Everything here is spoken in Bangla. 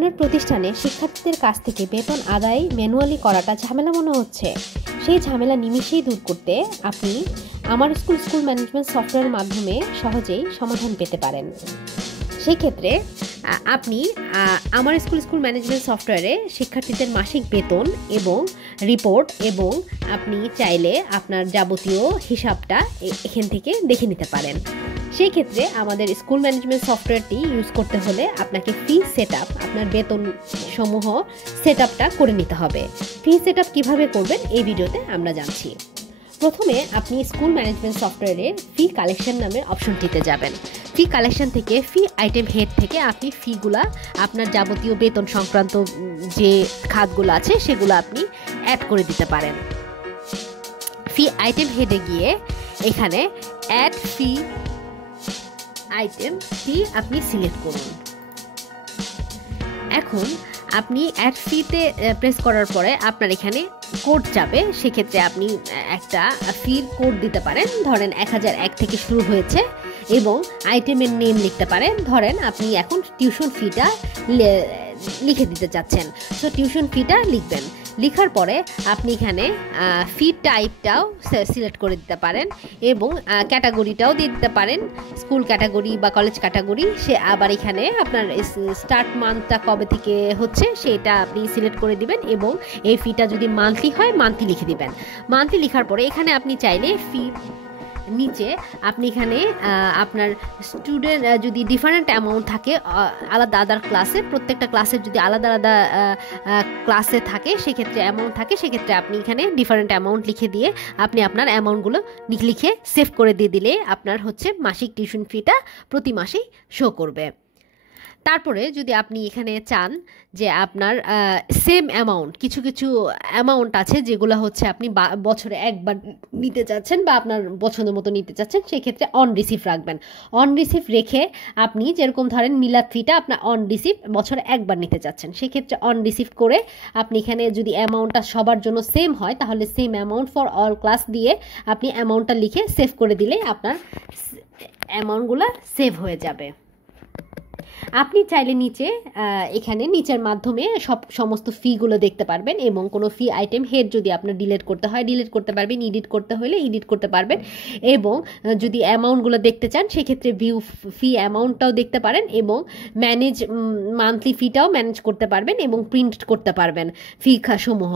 আপনার প্রতিষ্ঠানে শিক্ষার্থীদের কাছ থেকে বেতন আদায় ম্যানুয়ালি করাটা ঝামেলা মনে হচ্ছে। সেই ঝামেলা নিমিষেই দূর করতে আপনি আমার স্কুল ম্যানেজমেন্ট সফটওয়্যারের মাধ্যমে সহজেই সমাধান পেতে পারেন। সেই ক্ষেত্রে আপনি আমার স্কুল ম্যানেজমেন্ট সফটওয়্যারে শিক্ষার্থীদের মাসিক বেতন এবং রিপোর্ট এবং আপনি চাইলে আপনার যাবতীয় হিসাবটা এখান থেকে দেখে নিতে পারেন। সেই ক্ষেত্রে আমাদের স্কুল ম্যানেজমেন্ট সফটওয়্যারটি ইউজ করতে হলে আপনাকে ফি সেট আপ, আপনার বেতন সমূহ সেট আপটা করে নিতে হবে। ফি সেট আপ কীভাবে করবেন এই ভিডিওতে আমরা জানছি। প্রথমে আপনি স্কুল ম্যানেজমেন্ট সফটওয়্যারের ফি কালেকশন নামের অপশনটিতে যাবেন। ফি কালেকশন থেকে ফি আইটেম হেড থেকে আপনি ফিগুলা, আপনার যাবতীয় বেতন সংক্রান্ত যে খাতগুলো আছে সেগুলো আপনি অ্যাড করে দিতে পারেন। ফি আইটেম হেডে গিয়ে এখানে অ্যাড ফি আইটেমটি আপনি সিলেক্ট করুন। এখন আপনি অ্যাড ফিতে প্রেস করার পরে আপনার এখানে কোড যাবে। সেক্ষেত্রে আপনি একটা ফির কোড দিতে পারেন, ধরেন 1001 থেকে শুরু হয়েছে এবং আইটেমের নেম লিখতে পারেন। ধরেন আপনি এখন টিউশন ফিটা লিখে দিতে চাচ্ছেন, সো টিউশন ফিটা লিখবেন। লেখার পরে আপনি এখানে ফি টাইপটাও সিলেক্ট করে দিতে পারেন এবং ক্যাটাগরিটাও দিয়ে দিতে পারেন, স্কুল ক্যাটাগরি বা কলেজ ক্যাটাগরি। সে আবার এখানে আপনার স্টার্ট মান্থটা কবে থেকে হচ্ছে সেটা আপনি সিলেক্ট করে দিবেন এবং এই ফিটা যদি মান্থলি হয় মান্থলি লিখে দিবেন। মান্থলি লেখার পরে এখানে আপনি চাইলে ফি নিচে আপনি এখানে আপনার স্টুডেন্ট যদি ডিফারেন্ট অ্যামাউন্ট থাকে আলাদা আলাদা ক্লাসে, প্রত্যেকটা ক্লাসের যদি আলাদা আলাদা ক্লাসে থাকে সেক্ষেত্রে অ্যামাউন্ট থাকে, সেক্ষেত্রে আপনি এখানে ডিফারেন্ট অ্যামাউন্ট লিখে দিয়ে আপনি আপনার অ্যামাউন্টগুলো লিখে সেভ করে দিয়ে দিলে আপনার হচ্ছে মাসিক টিউশন ফিটা প্রতি মাসেই শো করবে। তারপরে যদি আপনি এখানে চান যে আপনার সেম অ্যামাউন্ট, কিছু অ্যামাউন্ট আছে যেগুলো হচ্ছে আপনি বছরে একবার নিতে চাচ্ছেন বা আপনার পছন্দের মতো নিতে চাচ্ছেন, সেক্ষেত্রে অন রিসিভ রাখবেন। অন রিসিভ রেখে আপনি যেরকম ধরেন মিলাদ ফিটা আপনার অন রিসিভ বছরে একবার নিতে চাচ্ছেন, সেক্ষেত্রে অন রিসিভ করে আপনি এখানে যদি অ্যামাউন্টটা সবার জন্য সেম হয় তাহলে same amount for all class দিয়ে আপনি অ্যামাউন্টটা লিখে সেভ করে দিলেই আপনার অ্যামাউন্টগুলো সেভ হয়ে যাবে। আপনি চাইলে এখানে নিচের মাধ্যমে সমস্ত ফিগুলো দেখতে পারবেন এবং কোনো ফি আইটেম হেড যদি আপনার ডিলিট করতে হয় ডিলিট করতে পারবেন, এডিট করতে হলে এডিট করতে পারবেন এবং যদি অ্যামাউন্টগুলো দেখতে চান সেক্ষেত্রে ভিউ ফি অ্যামাউন্টটাও দেখতে পারেন এবং ম্যানেজ মান্থলি ফিটাও ম্যানেজ করতে পারবেন এবং প্রিন্ট করতে পারবেন ফি সমূহ।